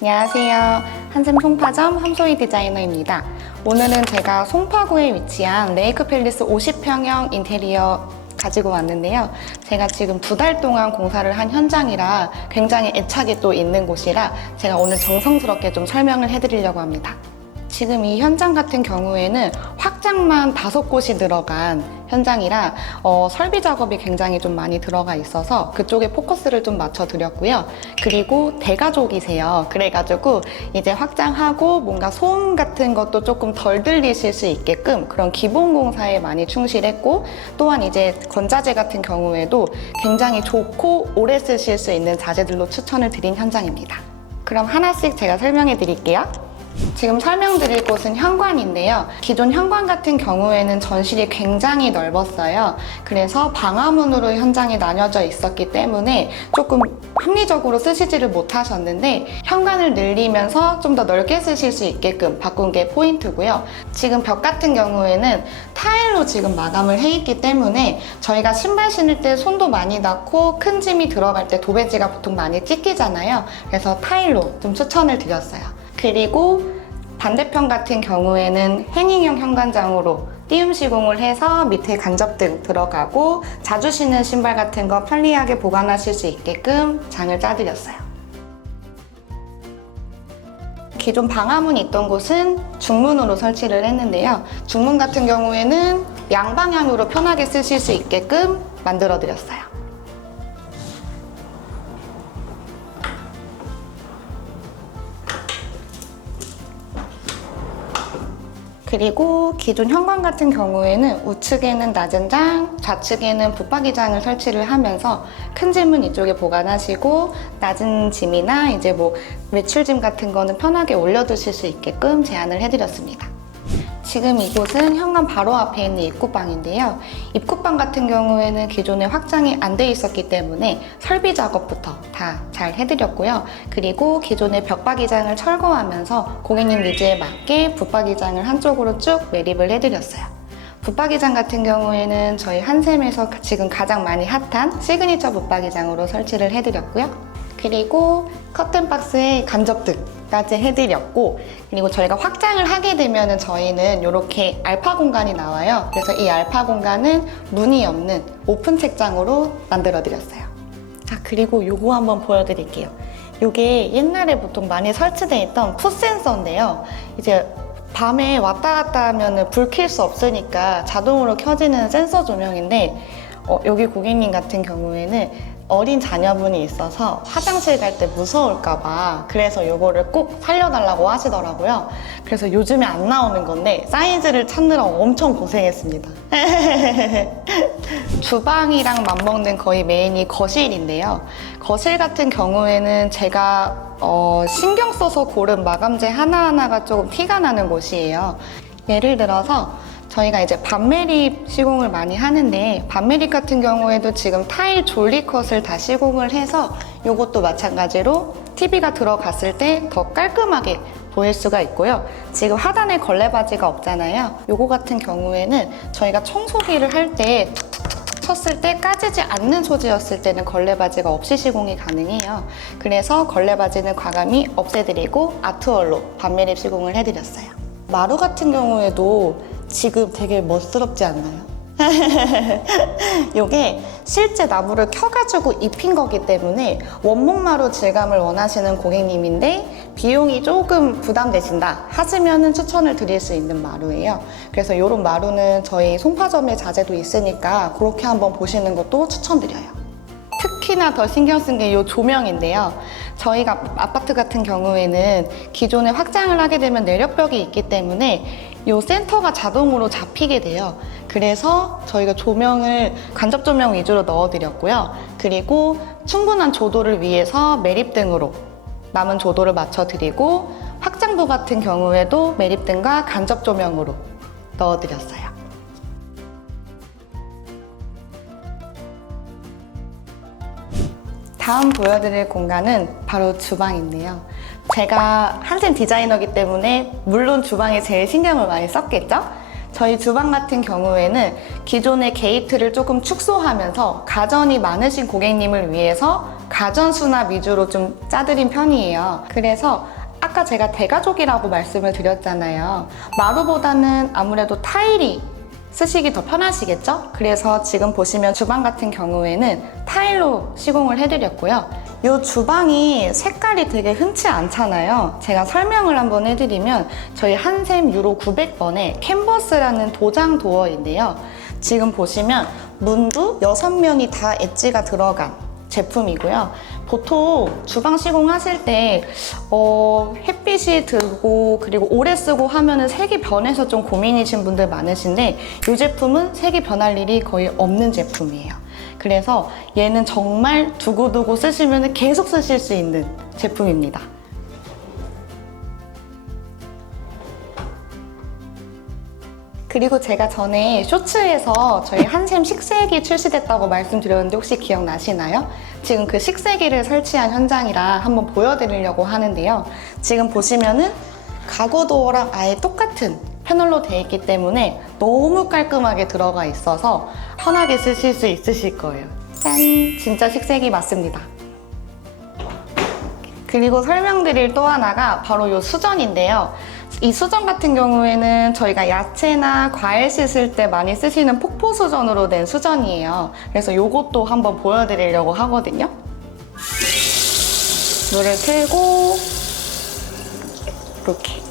안녕하세요. 한샘 송파점 함소희 디자이너입니다. 오늘은 제가 송파구에 위치한 레이크 팰리스 50평형 인테리어 가지고 왔는데요. 제가 지금 두 달 동안 공사를 한 현장이라 굉장히 애착이 또 있는 곳이라 제가 오늘 정성스럽게 좀 설명을 해드리려고 합니다. 지금 이 현장 같은 경우에는 확장만 다섯 곳이 들어간 현장이라 어, 설비 작업이 굉장히 좀 많이 들어가 있어서 그쪽에 포커스를 좀 맞춰 드렸고요. 그리고 대가족이세요. 그래가지고 이제 확장하고 뭔가 소음 같은 것도 조금 덜 들리실 수 있게끔 그런 기본 공사에 많이 충실했고 또한 이제 건자재 같은 경우에도 굉장히 좋고 오래 쓰실 수 있는 자재들로 추천을 드린 현장입니다. 그럼 하나씩 제가 설명해 드릴게요. 지금 설명드릴 곳은 현관인데요. 기존 현관 같은 경우에는 전실이 굉장히 넓었어요. 그래서 방화문으로 현장이 나뉘어져 있었기 때문에 조금 합리적으로 쓰시지를 못하셨는데 현관을 늘리면서 좀 더 넓게 쓰실 수 있게끔 바꾼 게 포인트고요. 지금 벽 같은 경우에는 타일로 지금 마감을 해 있기 때문에 저희가 신발 신을 때 손도 많이 닿고 큰 짐이 들어갈 때 도배지가 보통 많이 찢기잖아요. 그래서 타일로 좀 추천을 드렸어요. 그리고 반대편 같은 경우에는 행잉형 현관장으로 띄움 시공을 해서 밑에 간접등 들어가고 자주 신는 신발 같은 거 편리하게 보관하실 수 있게끔 장을 짜드렸어요. 기존 방화문이 있던 곳은 중문으로 설치를 했는데요. 중문 같은 경우에는 양방향으로 편하게 쓰실 수 있게끔 만들어 드렸어요. 그리고 기존 현관 같은 경우에는 우측에는 낮은 장, 좌측에는 붙박이 장을 설치를 하면서 큰 짐은 이쪽에 보관하시고 낮은 짐이나 이제 뭐 외출짐 같은 거는 편하게 올려두실 수 있게끔 제안을 해드렸습니다. 지금 이곳은 현관 바로 앞에 있는 입구방인데요. 입구방 같은 경우에는 기존에 확장이 안 돼 있었기 때문에 설비 작업부터 다 잘 해드렸고요. 그리고 기존의 벽박이장을 철거하면서 고객님 니즈에 맞게 붙박이장을 한쪽으로 쭉 매립을 해드렸어요. 붙박이장 같은 경우에는 저희 한샘에서 지금 가장 많이 핫한 시그니처 붙박이장으로 설치를 해드렸고요. 그리고 커튼 박스에 간접등 까지 해드렸고 그리고 저희가 확장을 하게 되면은 저희는 이렇게 알파 공간이 나와요. 그래서 이 알파 공간은 문이 없는 오픈 책장으로 만들어 드렸어요. 자 그리고 요거 한번 보여드릴게요. 요게 옛날에 보통 많이 설치되어 있던 풋 센서인데요. 이제 밤에 왔다 갔다 하면 불 켤 수 없으니까 자동으로 켜지는 센서 조명인데 어, 여기 고객님 같은 경우에는 어린 자녀분이 있어서 화장실 갈 때 무서울까봐 그래서 요거를 꼭 살려달라고 하시더라고요. 그래서 요즘에 안 나오는 건데 사이즈를 찾느라 엄청 고생했습니다. 주방이랑 맞먹는 거의 메인이 거실인데요. 거실 같은 경우에는 제가 어, 신경 써서 고른 마감재 하나하나가 조금 티가 나는 곳이에요. 예를 들어서 저희가 이제 반매립 시공을 많이 하는데 반매립 같은 경우에도 지금 타일 졸리컷을 다 시공을 해서 이것도 마찬가지로 TV가 들어갔을 때 더 깔끔하게 보일 수가 있고요. 지금 하단에 걸레바지가 없잖아요. 요거 같은 경우에는 저희가 청소기를 할 때 쳤을 때 까지지 않는 소재였을 때는 걸레바지가 없이 시공이 가능해요. 그래서 걸레바지는 과감히 없애드리고 아트월로 반매립 시공을 해드렸어요. 마루 같은 경우에도 지금 되게 멋스럽지 않나요? 요게 실제 나무를 켜가지고 입힌 거기 때문에 원목마루 질감을 원하시는 고객님인데 비용이 조금 부담되신다 하시면은 추천을 드릴 수 있는 마루예요. 그래서 이런 마루는 저희 송파점에 자재도 있으니까 그렇게 한번 보시는 것도 추천드려요. 특히나 더 신경 쓴 게 이 조명인데요. 저희가 아파트 같은 경우에는 기존에 확장을 하게 되면 내력벽이 있기 때문에 이 센터가 자동으로 잡히게 돼요. 그래서 저희가 조명을 간접 조명 위주로 넣어드렸고요. 그리고 충분한 조도를 위해서 매립등으로 남은 조도를 맞춰드리고 확장도 같은 경우에도 매립등과 간접 조명으로 넣어드렸어요. 다음 보여드릴 공간은 바로 주방인데요. 제가 한샘 디자이너기 때문에 물론 주방에 제일 신경을 많이 썼겠죠? 저희 주방 같은 경우에는 기존의 게이트를 조금 축소하면서 가전이 많으신 고객님을 위해서 가전 수납 위주로 좀 짜드린 편이에요. 그래서 아까 제가 대가족이라고 말씀을 드렸잖아요. 마루보다는 아무래도 타일이 쓰시기 더 편하시겠죠? 그래서 지금 보시면 주방 같은 경우에는 타일로 시공을 해드렸고요. 이 주방이 색깔이 되게 흔치 않잖아요. 제가 설명을 한번 해드리면 저희 한샘 유로 900번의 캔버스라는 도장 도어인데요. 지금 보시면 문도 6면이 다 엣지가 들어간 제품이고요. 보통 주방 시공하실 때 어, 햇빛이 들고 그리고 오래 쓰고 하면은 색이 변해서 좀 고민이신 분들 많으신데 이 제품은 색이 변할 일이 거의 없는 제품이에요. 그래서 얘는 정말 두고두고 쓰시면 계속 쓰실 수 있는 제품입니다. 그리고 제가 전에 쇼츠에서 저희 한샘 식세기 출시됐다고 말씀드렸는데 혹시 기억나시나요? 지금 그 식세기를 설치한 현장이라 한번 보여드리려고 하는데요. 지금 보시면은 가구 도어랑 아예 똑같은 패널로 되어 있기 때문에 너무 깔끔하게 들어가 있어서 편하게 쓰실 수 있으실 거예요. 짠! 진짜 식세기 맞습니다. 그리고 설명드릴 또 하나가 바로 이 수전인데요. 이 수전 같은 경우에는 저희가 야채나 과일 씻을 때 많이 쓰시는 폭포 수전으로 된 수전이에요. 그래서 이것도 한번 보여드리려고 하거든요. 물을 틀고 이렇게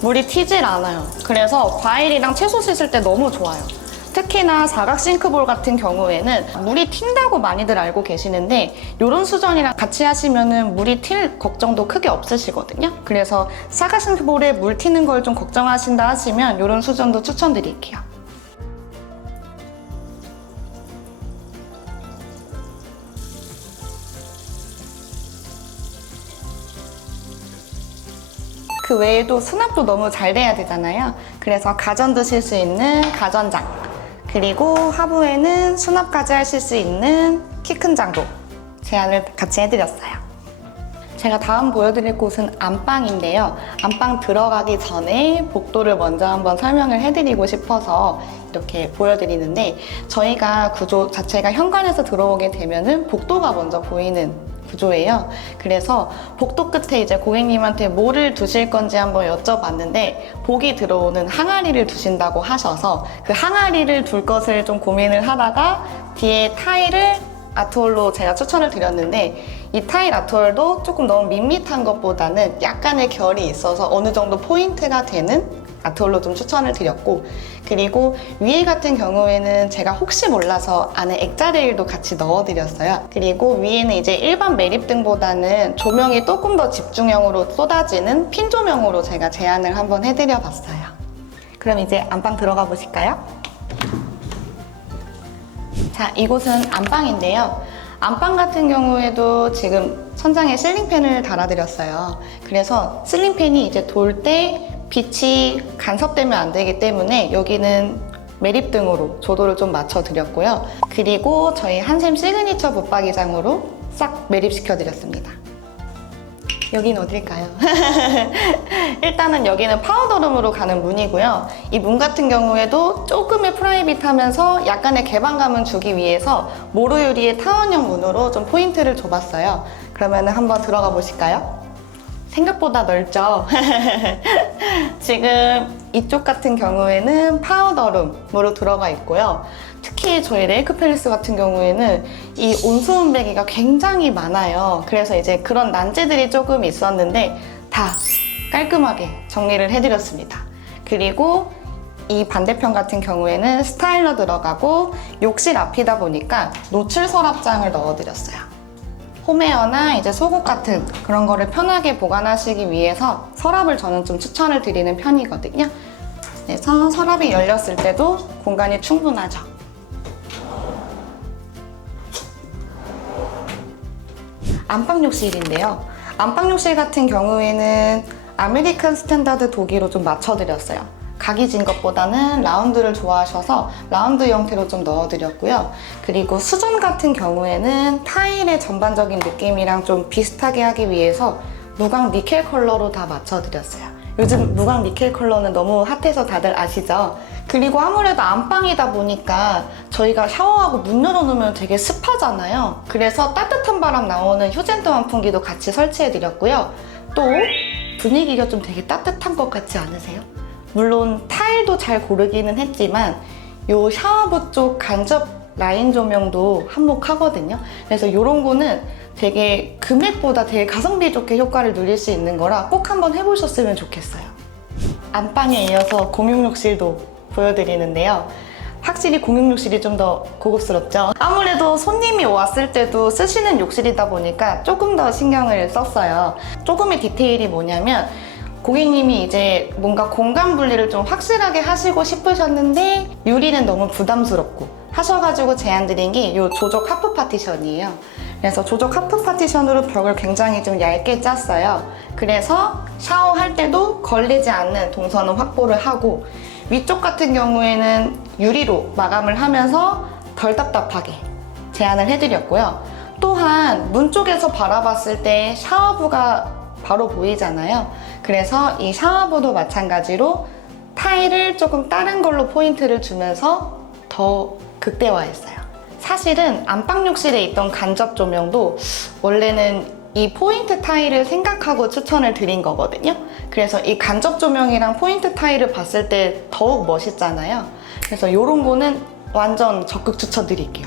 물이 튀질 않아요. 그래서 과일이랑 채소 씻을 때 너무 좋아요. 특히나 사각 싱크볼 같은 경우에는 물이 튄다고 많이들 알고 계시는데 이런 수전이랑 같이 하시면은 물이 튈 걱정도 크게 없으시거든요. 그래서 사각 싱크볼에 물 튀는 걸 좀 걱정하신다 하시면 이런 수전도 추천드릴게요. 그 외에도 수납도 너무 잘 돼야 되잖아요. 그래서 가전 드실 수 있는 가전장. 그리고 하부에는 수납까지 하실 수 있는 키 큰 장도 제안을 같이 해드렸어요. 제가 다음 보여드릴 곳은 안방인데요. 안방 들어가기 전에 복도를 먼저 한번 설명을 해드리고 싶어서 이렇게 보여드리는데 저희가 구조 자체가 현관에서 들어오게 되면은 복도가 먼저 보이는 구조예요. 그래서 복도 끝에 이제 고객님한테 뭐를 두실 건지 한번 여쭤봤는데 복이 들어오는 항아리를 두신다고 하셔서 그 항아리를 둘 것을 좀 고민을 하다가 뒤에 타일을 아트홀로 제가 추천을 드렸는데 이 타일 아트홀도 조금 너무 밋밋한 것보다는 약간의 결이 있어서 어느 정도 포인트가 되는 아트홀로 좀 추천을 드렸고 그리고 위에 같은 경우에는 제가 혹시 몰라서 안에 액자레일도 같이 넣어드렸어요 그리고 위에는 이제 일반 매립등보다는 조명이 조금 더 집중형으로 쏟아지는 핀 조명으로 제가 제안을 한번 해드려 봤어요 그럼 이제 안방 들어가 보실까요? 자, 이곳은 안방인데요. 안방 같은 경우에도 지금 천장에 실링팬을 달아드렸어요. 그래서 실링팬이 이제 돌 때 빛이 간섭되면 안 되기 때문에 여기는 매립 등으로 조도를 좀 맞춰 드렸고요. 그리고 저희 한샘 시그니처 붙박이장으로 싹 매립시켜 드렸습니다. 여긴 어딜까요? 일단은 여기는 파우더룸으로 가는 문이고요. 이 문 같은 경우에도 조금의 프라이빗하면서 약간의 개방감을 주기 위해서 모루 유리의 타원형 문으로 좀 포인트를 줘봤어요. 그러면 한번 들어가 보실까요? 생각보다 넓죠? 지금 이쪽 같은 경우에는 파우더룸으로 들어가 있고요. 특히 저희 레이크 팰리스 같은 경우에는 이 온수온배기가 굉장히 많아요. 그래서 이제 그런 난제들이 조금 있었는데 다 깔끔하게 정리를 해드렸습니다. 그리고 이 반대편 같은 경우에는 스타일러 들어가고 욕실 앞이다 보니까 노출 서랍장을 넣어드렸어요. 홈웨어나 이제 속옷 같은 그런 거를 편하게 보관하시기 위해서 서랍을 저는 좀 추천을 드리는 편이거든요. 그래서 서랍이 열렸을 때도 공간이 충분하죠. 안방 욕실인데요. 안방 욕실 같은 경우에는 아메리칸 스탠다드 도기로 좀 맞춰드렸어요. 각이 진 것보다는 라운드를 좋아하셔서 라운드 형태로 좀 넣어드렸고요. 그리고 수전 같은 경우에는 타일의 전반적인 느낌이랑 좀 비슷하게 하기 위해서 무광 니켈 컬러로 다 맞춰드렸어요. 요즘 무광 니켈 컬러는 너무 핫해서 다들 아시죠? 그리고 아무래도 안방이다 보니까 저희가 샤워하고 문 열어놓으면 되게 습하잖아요. 그래서 따뜻한 바람 나오는 휴젠트 환풍기도 같이 설치해드렸고요. 또 분위기가 좀 되게 따뜻한 것 같지 않으세요? 물론 타일도 잘 고르기는 했지만 요 샤워부 쪽 간접 라인 조명도 한몫하거든요. 그래서 이런 거는 되게 금액보다 되게 가성비 좋게 효과를 누릴 수 있는 거라 꼭 한번 해보셨으면 좋겠어요. 안방에 이어서 공용욕실도 보여드리는데요. 확실히 공용욕실이 좀 더 고급스럽죠. 아무래도 손님이 왔을 때도 쓰시는 욕실이다 보니까 조금 더 신경을 썼어요. 조금의 디테일이 뭐냐면 고객님이 이제 뭔가 공간 분리를 좀 확실하게 하시고 싶으셨는데 유리는 너무 부담스럽고 하셔가지고 제안 드린 게 이 조적 하프 파티션이에요. 그래서 조적 하프 파티션으로 벽을 굉장히 좀 얇게 짰어요. 그래서 샤워할 때도 걸리지 않는 동선을 확보를 하고 위쪽 같은 경우에는 유리로 마감을 하면서 덜 답답하게 제안을 해드렸고요. 또한 문 쪽에서 바라봤을 때 샤워부가 바로 보이잖아요. 그래서 이 샤워부도 마찬가지로 타일을 조금 다른 걸로 포인트를 주면서 더 극대화했어요. 사실은 안방욕실에 있던 간접 조명도 원래는 이 포인트 타일을 생각하고 추천을 드린 거거든요. 그래서 이 간접 조명이랑 포인트 타일을 봤을 때 더욱 멋있잖아요. 그래서 이런 거는 완전 적극 추천드릴게요.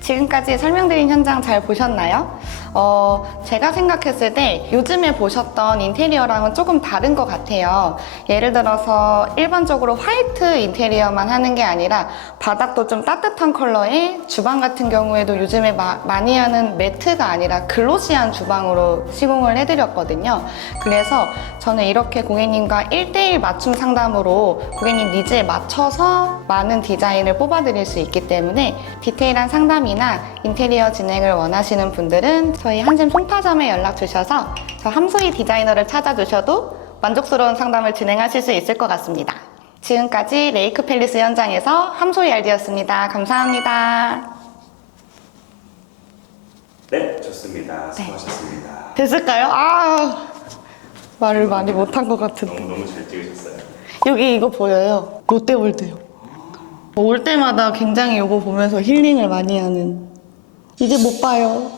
지금까지 설명드린 현장 잘 보셨나요? 어, 제가 생각했을 때 요즘에 보셨던 인테리어랑은 조금 다른 것 같아요. 예를 들어서 일반적으로 화이트 인테리어만 하는 게 아니라 바닥도 좀 따뜻한 컬러에 주방 같은 경우에도 요즘에 마- 많이 하는 매트가 아니라 글로시한 주방으로 시공을 해드렸거든요. 그래서 저는 이렇게 고객님과 1대1 맞춤 상담으로 고객님 니즈에 맞춰서 많은 디자인을 뽑아드릴 수 있기 때문에 디테일한 상담이나 인테리어 진행을 원하시는 분들은 저희 한샘 송파점에 연락 주셔서 저 함소희 디자이너를 찾아주셔도 만족스러운 상담을 진행하실 수 있을 것 같습니다. 지금까지 레이크 팰리스 현장에서 함소희 알디였습니다. 감사합니다. 네, 좋습니다. 수고하셨습니다. 됐을까요? 아 말을 많이 못한 것 같은데. 너무 너무 잘 찍으셨어요. 여기 이거 보여요. 롯데월드요. 올 때마다 굉장히 이거 보면서 힐링을 많이 하는. 이제 못 봐요.